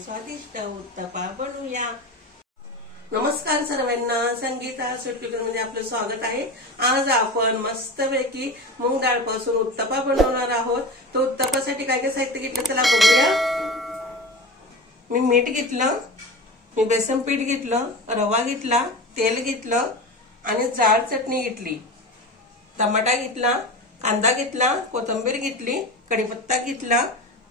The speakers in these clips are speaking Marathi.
स्वादिष्ट उत्तपा बनवूया। नमस्कार सर्वांना, संगीता सुटकुकर मध्ये आपलं स्वागत आहे। आज आपण मस्तपैकी मूग डाळ पासून उत्तपा बनवणार आहोत। तो उत्तपासाठी काय काय साहित्य घेतलं चला बघूया। मी मीठ घेतलं, मी बेसन पीठ घेतलं, रवा घेतला, तेल घेतलं आणि जाड चटणी घेतली, टमाटा घेतला, कांदा घेतला, कोथिंबीर घेतली, कढीपत्ता घेतला,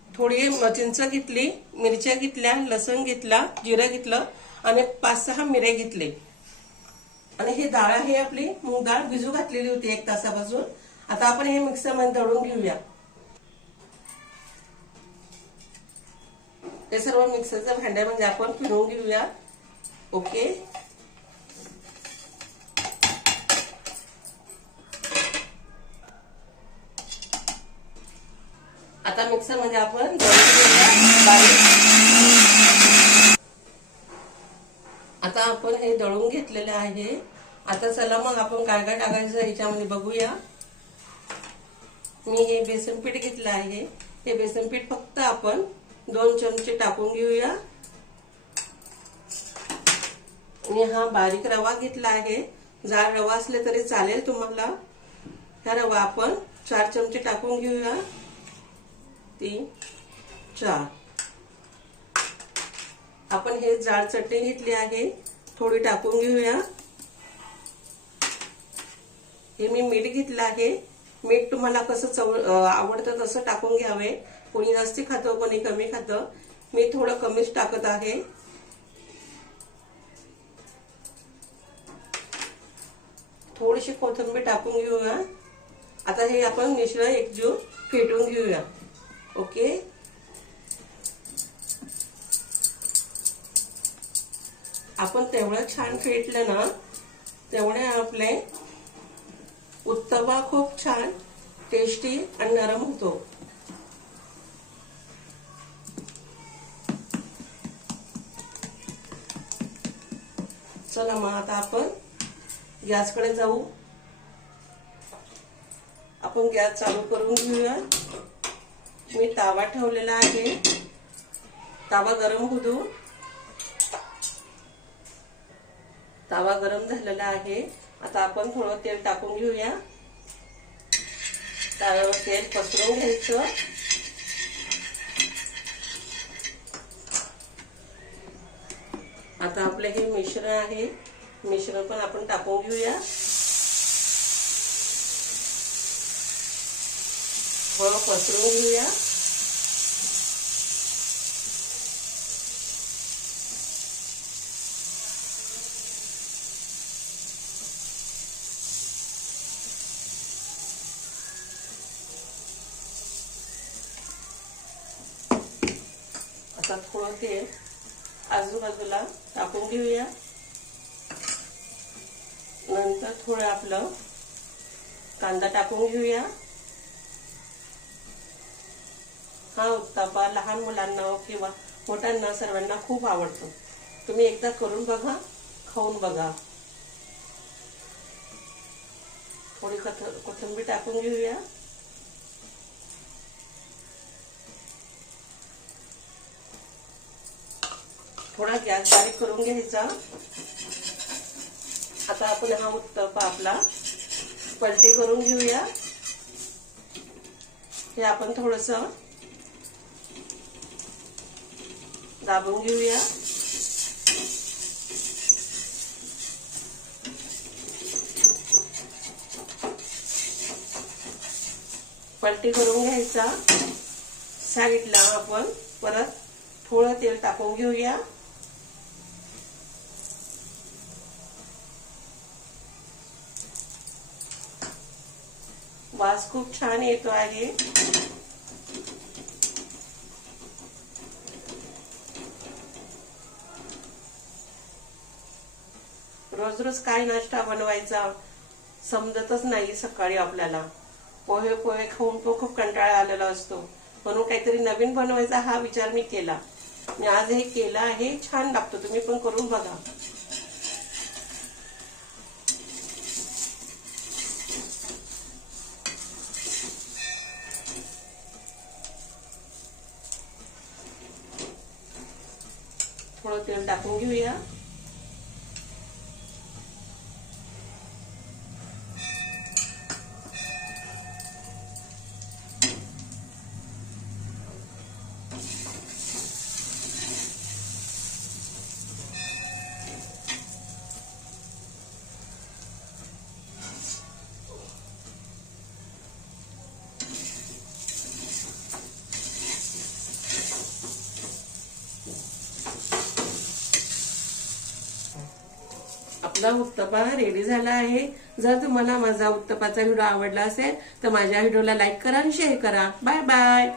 थोडी चिंच घेतली, मिरच्या घेतल्या, लसूण घेतला, जिरं घेतलं आणि 5-6 मिरे घेतले। आणि हे डाळ आहे आपली मूग डाळ भिजू घातलेली होती 1 तासापासून। आता आपण हे मिक्सर मध्ये दळून घेऊया। हे सर्व मिक्सरच्या भांड्यामध्ये आपण फिरवून घेऊया। ओके, आता मिक्सर मध्ये आपण आता आपण हे दळून घेतलेले आहे। आता चला मग आपण काय काय टाकायचं याच्यामध्ये बघूया। मी हे बेसन पीठ घेतलं आहे। हे बेसन पीठ फक्त आपण 2 चमचे टाकून घेऊया। आणि हा बारीक रवा घेतला आहे, जाड रवा असले तरी चालेल तुम्हाला। हा रवा आपण 4 चमचे टाकून घेऊया। 3, 4। आपण हे जाड चटणी घेतली आहे, थोडी टाकून घेऊया। हे मी मीठ घेतलं आहे। मीठ तुम्हाला कसं आवडतं तसं टाकून घ्यावे। कोणी जास्ती खातं, कोणी कमी खातं। मी थोडं कमीच टाकत आहे। थोडीशी कोथिंबीर टाकून घेऊया। आता हे आपण मिश्रण एकजीव फेटून घेऊया। ओके, आपण तेवढं छान फेटलं ना तेवढे आपले उत्तपा खूप छान टेस्टी आणि नरम होतो। चला मग आता आपण गॅसकडे जाऊ। आपण गॅस चालू करून घेऊया। मी तावा ठेवलेला आहे, तावा गरम होऊ दे। तावा गरम झालेला आहे। आता आपण थोडं तेल टाकून घेऊया। तव्यावर तेल पसरवून घ्यायचं। आता आपलं हे मिश्रण आहे, मिश्रण पण आपण टाकून घेऊया। थोडं पसरवून घेऊया। आता थोडं तेल आजूबाजूला टाकून घेऊया। नंतर थोडं आपलं कांदा टाकून घेऊया। हा उत्तपा लहान मुलांना किंवा मोठ्यांना सर्वांना खूप आवडतो। तुम्ही एकदा करून बघा, खाऊन बघा। थोडी कोथिंबीर टाकून घेऊया। थोडा गॅस बारीक करून घ्यायचा। आता आपण हा उत्तपा आपला पलटी करून घेऊया। हे आपण थोडंसं दाबून घेऊया। पलटी करून घ्यायचा। साईडला आपण परत थोडं तेल टाकून घेऊया। वास खूप छान येतो आहे। रोज रोज काय नाश्ता बनवायचा समजतच नाही सकाळी आपल्याला। पोहे खाऊन तो खूप कंटाळा आलेला असतो, म्हणून काहीतरी नवीन बनवायचा हा विचार मी केला। मी आज हे केलं आहे, छान लागतो। तुम्ही पण करून बघा। थोडं तेल टाकून घेऊया. आपला उत्तपा रेडी झाला आहे. जर तुम्हाला माझा उत्तपाचा व्हिडिओ आवडला असेल तर माझ्या व्हिडिओला लाईक करा आणि शेअर करा. Bye bye.